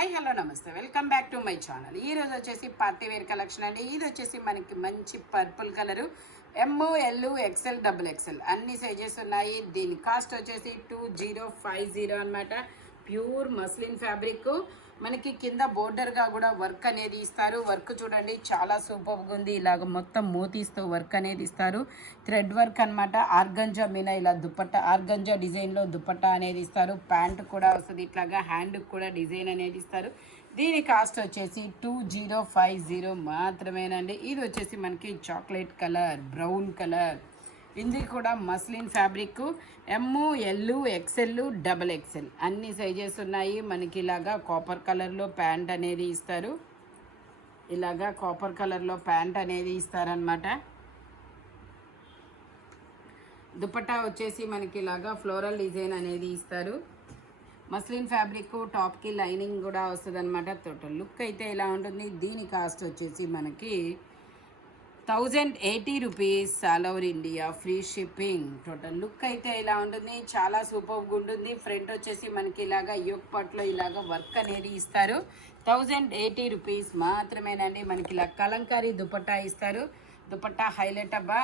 Hi hello నమస్తే welcome back to my channel. ఈరోజు వచ్చేసి పార్టీ వేర్ కలెక్షన్ అండి. ఇది వచ్చేసి మనకి మంచి purple colour ML XL XXL అన్ని సైజెస్ ఉన్నాయి. దీని కాస్ట్ వచ్చేసి 2050 అనమాట. Pure muslin fabric. మనకి కింద బోర్డర్గా కూడా వర్క్ అనేది ఇస్తారు. వర్క్ చూడండి చాలా సూపర్గా ఉంది. ఇలాగ మొత్తం మోతీస్తో వర్క్ అనేది ఇస్తారు. థ్రెడ్ వర్క్ అనమాట. ఆర్గంజా మీద ఇలా దుపట్టా ఆర్గంజా డిజైన్లో దుపట్టా అనేది ఇస్తారు. ప్యాంట్ కూడా వస్తుంది. ఇట్లాగా హ్యాండ్కి కూడా డిజైన్ అనేది ఇస్తారు. దీని కాస్ట్ వచ్చేసి 2050 మాత్రమేనండి. ఇది వచ్చేసి మనకి చాక్లెట్ కలర్, బ్రౌన్ కలర్. ఇది కూడా muslin fabric. ML XL XXL అన్ని సైజెస్ ఉన్నాయి. మనకి ఇలాగా కాపర్ కలర్లో ప్యాంట్ అనేది ఇస్తారు. ఇలాగా కాపర్ కలర్లో ప్యాంట్ అనేది ఇస్తారనమాట. దుపట్టా వచ్చేసి మనకి ఇలాగా ఫ్లోరల్ డిజైన్ అనేది ఇస్తారు. మస్లిన్ ఫ్యాబ్రిక్, టాప్కి లైనింగ్ కూడా వస్తుంది అనమాట. టోటల్ లుక్ అయితే ఇలా ఉంటుంది. దీని కాస్ట్ వచ్చేసి మనకి 1080 rupees all over India, free shipping. Total look అయితే ఇలా ఉంటుంది. చాలా సూపర్గా ఉంటుంది. ఫ్రంట్ వచ్చేసి మనకి ఇలాగా యోక్ పట్లో ఇలాగా వర్క్ అనేది ఇస్తారు. 1080 రూపీస్ మాత్రమేనండి. మనకి ఇలా కలంకారీ దుపట్టా ఇస్తారు. దుపట్టా హైలైట్ అబ్బా.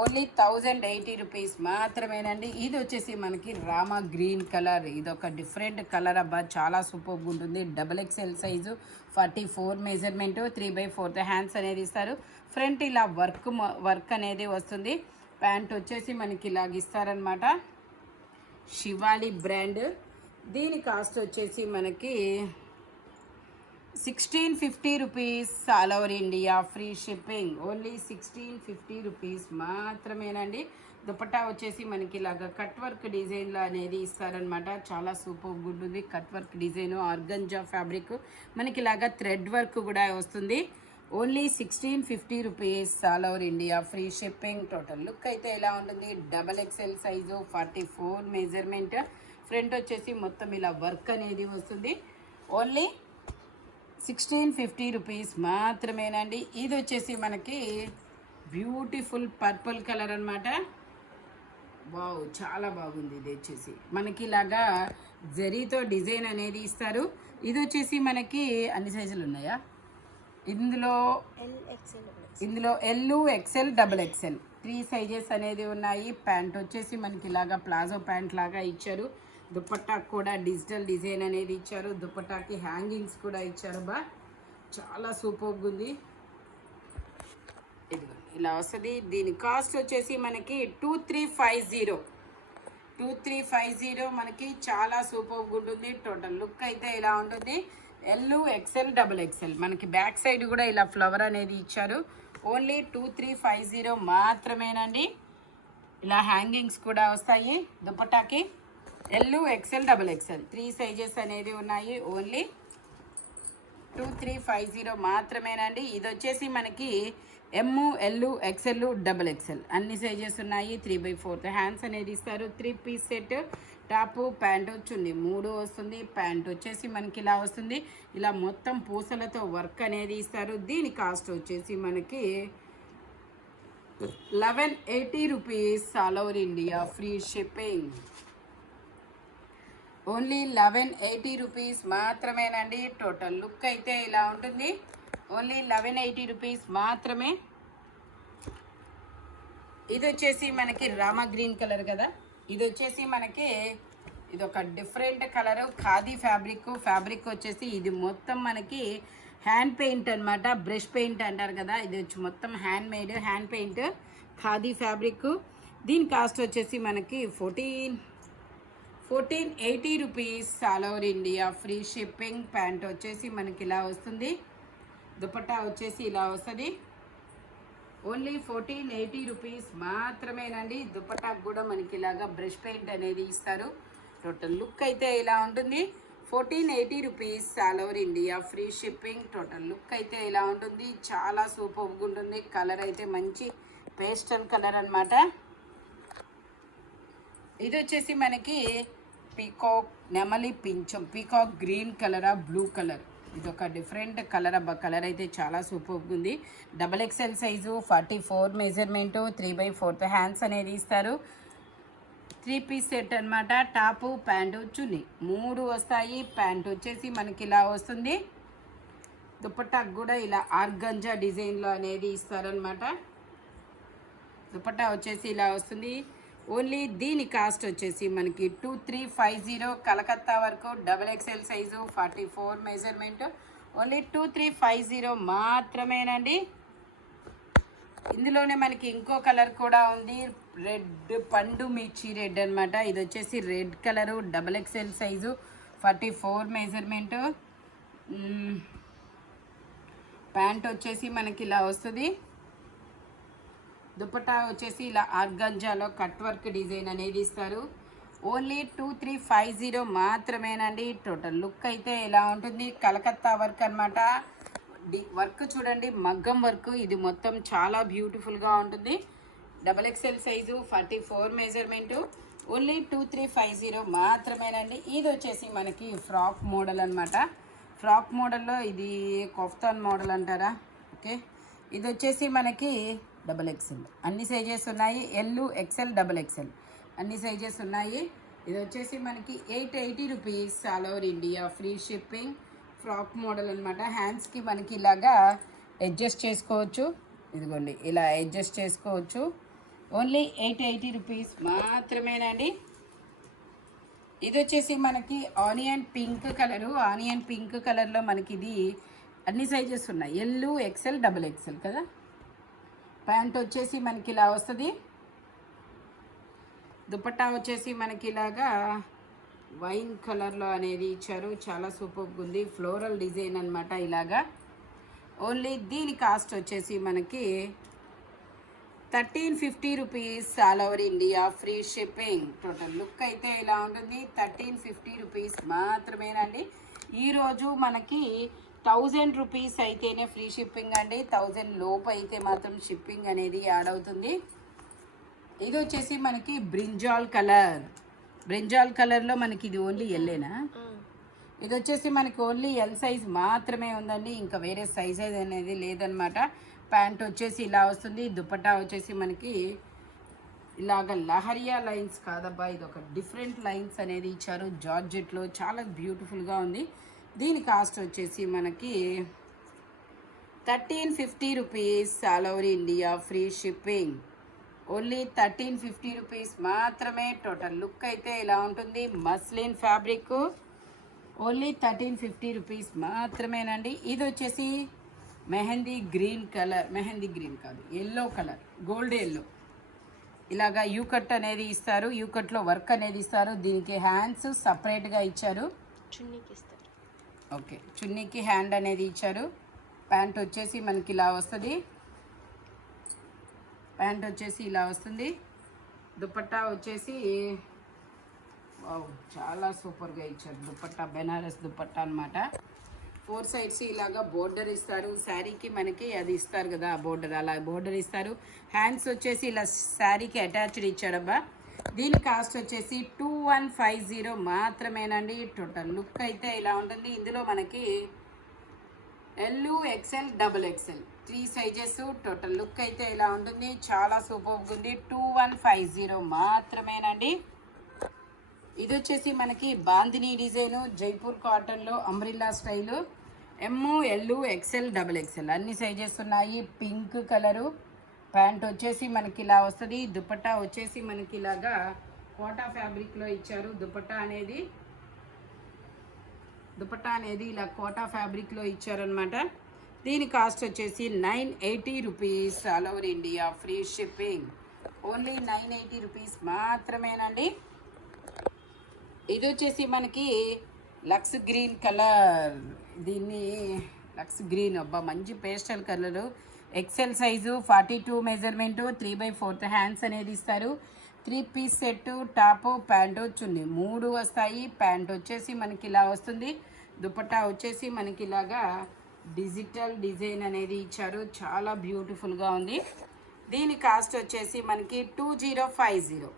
ఓన్లీ 1080 రూపీస్ మాత్రమేనండి. ఇది వచ్చేసి మనకి రామా గ్రీన్ కలర్. ఇది ఒక డిఫరెంట్ కలర్ అబ్బా. చాలా సూపర్గా ఉంటుంది. XXL సైజు, 44 మెజర్మెంటు, 3/4 హ్యాండ్స్ అనేది ఇస్తారు. ఫ్రంట్ ఇలా వర్క్ అనేది వస్తుంది. ప్యాంట్ వచ్చేసి మనకి ఇలాగ ఇస్తారనమాట. శివాలి బ్రాండ్. దీని కాస్ట్ వచ్చేసి మనకి 1650 rupees all over India, free shipping. Only 1650 rupees మాత్రమేనండి. దుపట్టా వచ్చేసి మనకి ఇలాగ కట్ వర్క్ డిజైన్లో అనేది ఇస్తారనమాట. చాలా సూపర్ గుడ్ ఉంది. Cut work design, organza fabric, మనకి ఇలాగ థ్రెడ్ వర్క్ కూడా వస్తుంది. Only 1650 rupees all over India, free shipping. Total look అయితే ఎలా ఉంటుంది. XXL size, 44 measurement. ఫ్రంట్ వచ్చేసి మొత్తం ఇలా వర్క్ అనేది వస్తుంది. ఓన్లీ 1650 రూపీస్ మాత్రమేనండి. ఇది వచ్చేసి మనకి బ్యూటిఫుల్ పర్పుల్ కలర్ అనమాట. వావ్, చాలా బాగుంది. ఇది వచ్చేసి మనకి ఇలాగా జరీతో డిజైన్ అనేది ఇస్తారు. ఇది వచ్చేసి మనకి అన్ని సైజులు ఉన్నాయా ఇందులో? L XL XXL 3 సైజెస్ అనేది ఉన్నాయి. ప్యాంట్ వచ్చేసి మనకి ఇలాగా ప్లాజో ప్యాంట్ లాగా ఇచ్చారు. దుపట్టా కూడా డిజిటల్ డిజైన్ అనేది ఇచ్చారు. దుపట్టాకి హ్యాంగింగ్స్ కూడా ఇచ్చారు బా. చాలా సూపర్గా ఉంది. ఇదిగో ఇలా వస్తుంది. దీని కాస్ట్ వచ్చేసి మనకి 2350 మనకి చాలా సూపర్గా ఉంటుంది. టోటల్ లుక్ అయితే ఇలా ఉంటుంది. L XL XXL మనకి బ్యాక్ సైడ్ కూడా ఇలా ఫ్లవర్ అనేది ఇచ్చారు. ఓన్లీ 2350 మాత్రమేనండి. ఇలా హ్యాంగింగ్స్ కూడా వస్తాయి దుపట్టాకి. L XL XXL 3 సైజెస్ అనేది ఉన్నాయి. ఓన్లీ 2350 మాత్రమేనండి. ఇది వచ్చేసి మనకి ML XL XXL అన్ని సైజెస్ ఉన్నాయి. 3/4 హ్యాండ్స్ అనేది ఇస్తారు. 3 పీస్ సెట్. టాపు, ప్యాంట్ వచ్చింది 3 వస్తుంది. ప్యాంట్ వచ్చేసి మనకి ఇలా వస్తుంది. ఇలా మొత్తం పూసలతో వర్క్ అనేది ఇస్తారు. దీని కాస్ట్ వచ్చేసి మనకి 1180 rupees all over India, free shipping. Only 1180 rupees మాత్రమేనండి. టోటల్ లుక్ అయితే ఇలా ఉంటుంది. ఓన్లీ 1180 రూపీస్ మాత్రమే. ఇది వచ్చేసి మనకి రామా గ్రీన్ కలర్ కదా. ఇది వచ్చేసి మనకి ఇది ఒక డిఫరెంట్ కలర్. ఖాదీ ఫ్యాబ్రిక్ వచ్చేసి ఇది మొత్తం మనకి హ్యాండ్ పెయింట్ అనమాట. బ్రష్ పెయింట్ అంటారు కదా. ఇది వచ్చి మొత్తం hand made, hand paint, khadi fabric. దీని కాస్ట్ వచ్చేసి మనకి 1480 rupees all over India, free shipping. Pant వచ్చేసి మనకి ఇలా వస్తుంది. దుపట్టా వచ్చేసి ఇలా వస్తుంది. ఓన్లీ 1480 రూపీస్ మాత్రమేనండి. దుపట్టాకు కూడా మనకి ఇలాగా బ్రష్ పెయింట్ అనేది ఇస్తారు. టోటల్ లుక్ అయితే ఇలా ఉంటుంది. 1480 rupees all over India, free shipping. Total look అయితే ఇలా ఉంటుంది. చాలా సూపర్గా ఉంటుంది. కలర్ అయితే మంచి పేస్టల్ కలర్ అనమాట. ఇది వచ్చేసి మనకి పీకాక్ నెమలి పింఛం, పీకాక్ గ్రీన్ కలరా, బ్లూ కలర్. ఇది ఒక డిఫరెంట్ కలర్ అబ్బా. కలర్ అయితే చాలా సూపర్గా ఉంది. XXL సైజు, 44 మెజర్మెంటు, 3/4 హ్యాండ్స్ అనేది ఇస్తారు. 3 పీస్ సెట్ అనమాట. టాపు ప్యాంటు చున్నీ 3 వస్తాయి. ప్యాంట్ వచ్చేసి మనకి ఇలా వస్తుంది. దుపట్టాకు కూడా ఇలా ఆర్గంజా డిజైన్లో అనేది ఇస్తారనమాట. దుపట్టా వచ్చేసి ఇలా వస్తుంది. ఓన్లీ దీని కాస్ట్ వచ్చేసి మనకి 2350 కలకత్తా వరకు XXL సైజు 44 మెజర్మెంట్ ఓన్లీ 2350 మాత్రమేనండి. ఇందులోనే మనకి ఇంకో కలర్ కూడా ఉంది, రెడ్ పండు మిర్చి రెడ్ అనమాట. ఇది వచ్చేసి red colour XXL size 44 measurement. Pant వచ్చేసి మనకి ఇలా వస్తుంది. దుపట్టా వచ్చేసి ఇలా ఆర్గంజాలో కట్ వర్క్ డిజైన్ అనేది ఇస్తారు. ఓన్లీ 2350 మాత్రమేనండి. టోటల్ లుక్ అయితే ఇలా ఉంటుంది. కలకత్తా వర్క్ అనమాట. వర్క్ చూడండి, మగ్గం వర్క్. ఇది మొత్తం చాలా బ్యూటిఫుల్గా ఉంటుంది. XXL సైజు 44 మెజర్మెంటు ఓన్లీ 2350 మాత్రమేనండి. ఇది వచ్చేసి మనకి ఫ్రాక్ మోడల్ అనమాట. ఫ్రాక్ మోడల్లో ఇది కొఫ్తాన్ మోడల్ అంటారా. ఓకే, ఇది వచ్చేసి మనకి XXL అన్ని సైజెస్ ఉన్నాయి. XL XXL అన్ని సైజెస్ ఉన్నాయి. ఇది వచ్చేసి మనకి 880 rupees all over India free shipping. Frock model అనమాట. హ్యాండ్స్కి మనకి ఇలాగా అడ్జస్ట్ చేసుకోవచ్చు. ఇదిగోండి ఇలా అడ్జస్ట్ చేసుకోవచ్చు. ఓన్లీ 880 రూపీస్ మాత్రమేనండి. ఇది వచ్చేసి మనకి onion pink colour. Onion pink కలర్లో మనకి ఇది అన్ని సైజెస్ ఉన్నాయి. XL XXL కదా. ప్యాంట్ వచ్చేసి మనకి ఇలా వస్తుంది. దుపట్టా వచ్చేసి మనకి ఇలాగా వైన్ కలర్లో అనేది ఇచ్చారు. చాలా సూపర్గా ఉంది. ఫ్లోరల్ డిజైన్ అనమాట ఇలాగా. ఓన్లీ దీని కాస్ట్ వచ్చేసి మనకి 1350 rupees all over India free shipping. Total look అయితే ఇలా ఉంటుంది. 1350 రూపీస్ మాత్రమేనండి. ఈరోజు మనకి 1000 రూపీస్ అయితేనే ఫ్రీ షిప్పింగ్ అండి. 1000 లోపు అయితే మాత్రం షిప్పింగ్ అనేది యాడ్ అవుతుంది. ఇది వచ్చేసి మనకి బ్రింజాల్ కలర్. బ్రింజాల్ కలర్లో మనకి ఇది ఓన్లీ ఎల్లేనా. ఇది వచ్చేసి మనకి ఓన్లీ ఎల్ సైజ్ మాత్రమే ఉందండి. ఇంకా వేరే సైజ్ అనేది లేదనమాట. ప్యాంట్ వచ్చేసి ఇలా వస్తుంది. దుపట్టా వచ్చేసి మనకి ఇలాగ లహరియా లైన్స్ కాదబ్బా, ఇది ఒక డిఫరెంట్ లైన్స్ అనేది ఇచ్చారు. జార్జెట్లో చాలా బ్యూటిఫుల్గా ఉంది. దీని కాస్ట్ వచ్చేసి మనకి 1350 rupees all over India free shipping. Only 1350 rupees మాత్రమే. టోటల్ లుక్ అయితే ఇలా ఉంటుంది. మస్లిన్ ఫ్యాబ్రిక్ ఓన్లీ 1350 రూపీస్ మాత్రమేనండి. ఇది వచ్చేసి mehndi green colour, mehndi green కాదు, ఎల్లో కలర్, గోల్డ్ ఎల్లో. ఇలాగా యూకట్ అనేది ఇస్తారు. యూకట్లో వర్క్ అనేది ఇస్తారు. దీనికి హ్యాండ్స్ సపరేట్గా ఇచ్చారు. చున్నీకి ఇస్తారు. ఓకే, చున్నీకి హ్యాండ్ అనేది ఇచ్చారు. ప్యాంట్ వచ్చేసి మనకి ఇలా వస్తుంది. ప్యాంట్ వచ్చేసి ఇలా వస్తుంది. దుపట్టా వచ్చేసి చాలా సూపర్గా ఇచ్చారు. దుపట్టా బెనారస్ దుపట్టా అనమాట. 4 సైడ్స్ ఇలాగా బోర్డర్ ఇస్తారు. శారీకి మనకి అది ఇస్తారు కదా బోర్డర్, అలా బోర్డర్ ఇస్తారు. హ్యాండ్స్ వచ్చేసి ఇలా శారీకి అటాచ్డ్ ఇచ్చాడబ్బా. దీని కాస్ట్ వచ్చేసి 2150 మాత్రమేనండి. టోటల్ లుక్ అయితే ఇలా ఉంటుంది. ఇందులో మనకి XL XXL 3 sizes. Total look అయితే ఇలా ఉంటుంది. చాలా సూపర్గా ఉంది. 2150 మాత్రమేనండి. ఇది వచ్చేసి మనకి బాందిని డిజైను, జైపూర్ కాటన్లో అంబ్రిల్లా స్టైలు. XL XXL అన్ని సైజెస్ ఉన్నాయి. Pink colour. ప్యాంట్ వచ్చేసి మనకి ఇలా వస్తుంది. దుపట్టా వచ్చేసి మనకి ఇలాగా కోటా ఫ్యాబ్రిక్లో ఇచ్చారు. దుపట్టా అనేది ఇలా కోటా ఫ్యాబ్రిక్లో ఇచ్చారనమాట. దీని కాస్ట్ వచ్చేసి 980 rupees all over India free shipping. Only 980 rupees మాత్రమేనండి. ఇది వచ్చేసి మనకి లక్స్ గ్రీన్ కలర్. దీన్ని లక్స్ గ్రీన్ అబ్బా మంచి pastel colour. XL size 42 measurement 3/4 hands అనేది ఇస్తారు. 3 piece set, top pant chunni 3 వస్తాయి. ప్యాంట్ వచ్చేసి మనకి ఇలా వస్తుంది. దుపట్టా వచ్చేసి మనకి ఇలాగా డిజిటల్ డిజైన్ అనేది ఇచ్చారు. చాలా బ్యూటిఫుల్గా ఉంది. దీని కాస్ట్ వచ్చేసి మనకి 2050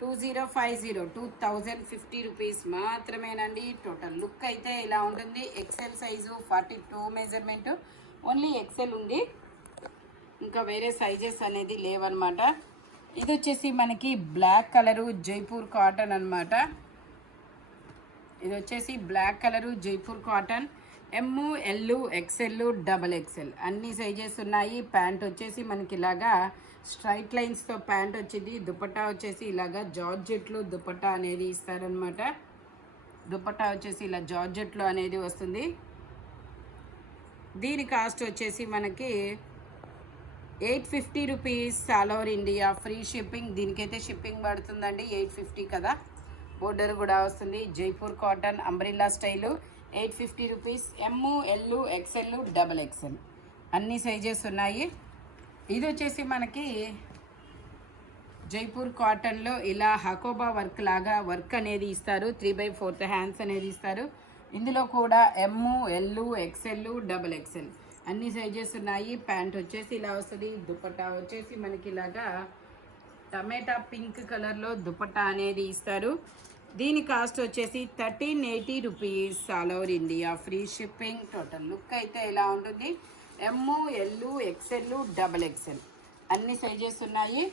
2050 రూపీస్ మాత్రమేనండి. టోటల్ లుక్ అయితే ఇలా ఉంటుంది. XL size 42 measurement only XL ఉంది. ఇంకా వేరే సైజెస్ అనేది లేవన్నమాట. ఇది వచ్చేసి మనకి బ్లాక్ కలరు జైపూర్ కాటన్ అన్నమాట. ఇది వచ్చేసి బ్లాక్ కలరు జైపూర్ కాటన్. ఎమ్, ఎల్, ఎక్స్ఎల్, డబల్ ఎక్స్ఎల్ అన్ని సైజెస్ ఉన్నాయి. ప్యాంట్ వచ్చేసి మనకి ఇలాగా స్ట్రైట్ లైన్స్తో ప్యాంట్ వచ్చింది. దుపట్టా వచ్చేసి ఇలాగా జార్జెట్లో దుపట్టా అనేది ఇస్తారనమాట. దుపట్టా వచ్చేసి ఇలా జార్జెట్లో అనేది వస్తుంది. దీని కాస్ట్ వచ్చేసి మనకి 850 rupees all over India, free shipping. దీనికైతే షిప్పింగ్ పడుతుందండి 850 కదా. బోర్డర్ కూడా వస్తుంది. Jaipur cotton umbrella style 850 rupees. M, L, XL, double XL అన్ని సైజెస్ ఉన్నాయి. ఇది వచ్చేసి మనకి జైపూర్ కాటన్లో ఇలా హకోబా వర్క్ లాగా వర్క్ అనేది ఇస్తారు. 3/4 హ్యాండ్స్ అనేది ఇస్తారు. ఇందులో కూడా ఎమ్, ఎల్, ఎక్స్ఎల్, డబల్ ఎక్స్ఎల్ అన్ని సైజెస్ ఉన్నాయి. ప్యాంట్ వచ్చేసి ఇలా వస్తుంది. దుపట్టా వచ్చేసి మనకి ఇలాగా టమాటా పింక్ కలర్లో దుపట్టా అనేది ఇస్తారు. దీని కాస్ట్ వచ్చేసి 1380 rupees all over India, free shipping. Total look అయితే ఇలా ఉంటుంది. M, L, XL, double XL అన్ని సైజెస్ ఉన్నాయి.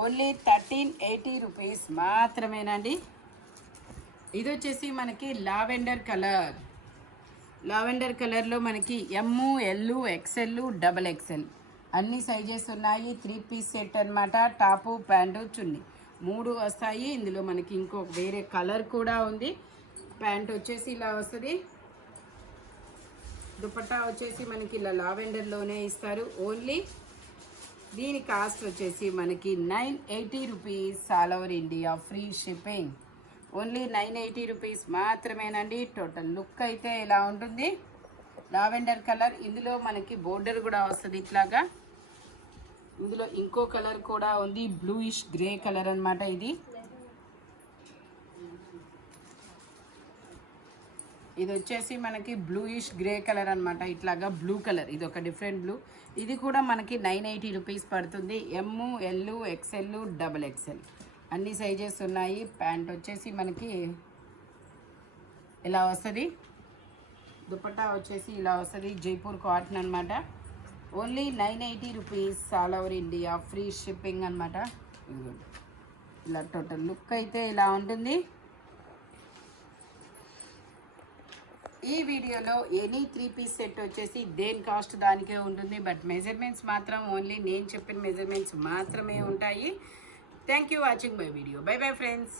ఓన్లీ 1380 రూపీస్ మాత్రమేనండి. ఇది వచ్చేసి మనకి లావెండర్ కలర్. లావెండర్ కలర్లో మనకి M, L, XL, double XL అన్ని సైజెస్ ఉన్నాయి. 3 పీస్ సెట్ అనమాట. టాపు, ప్యాంటు, చున్నీ 3 వస్తాయి. ఇందులో మనకి ఇంకో వేరే కలర్ కూడా ఉంది. ప్యాంట్ వచ్చేసి ఇలా వస్తుంది. దుపట్టా వచ్చేసి మనకి ఇలా లావెండర్లోనే ఇస్తారు. ఓన్లీ దీని కాస్ట్ వచ్చేసి మనకి 980 rupees all over India, free shipping. Only 980 rupees మాత్రమేనండి. టోటల్ లుక్ అయితే ఇలా ఉంటుంది. Lavender colour. ఇందులో మనకి బోర్డర్ కూడా వస్తుంది ఇట్లాగా. ఇందులో ఇంకో కలర్ కూడా ఉంది, బ్లూయిష్ గ్రే కలర్ అన్నమాట. ఇది వచ్చేసి మనకి బ్లూయిష్ గ్రే కలర్ అన్నమాట. ఇట్లాగా బ్లూ కలర్, ఇది ఒక డిఫరెంట్ బ్లూ. ఇది కూడా మనకి 980 రూపీస్ పడుతుంది. ఎమ్, ఎల్, ఎక్స్ఎల్, డబల్ ఎక్స్ఎల్ అన్ని సైజెస్ ఉన్నాయి. ప్యాంట్ వచ్చేసి మనకి ఇలా వస్తుంది. దుపట్టా వచ్చేసి ఇలా వస్తుంది. జైపూర్ కాటన్ అనమాట. Only 980 rupees all over India, free shipping అనమాట. ఇలా టోటల్ లుక్ అయితే ఇలా ఉంటుంది. ఈ వీడియోలో ఎనీ 3 పీస్ సెట్ వచ్చేసి దేని కాస్ట్ దానికే ఉంటుంది. బట్ మెజర్మెంట్స్ మాత్రం ఓన్లీ నేను చెప్పిన మెజర్మెంట్స్ మాత్రమే ఉంటాయి. Thank you watching my video. By bye friends.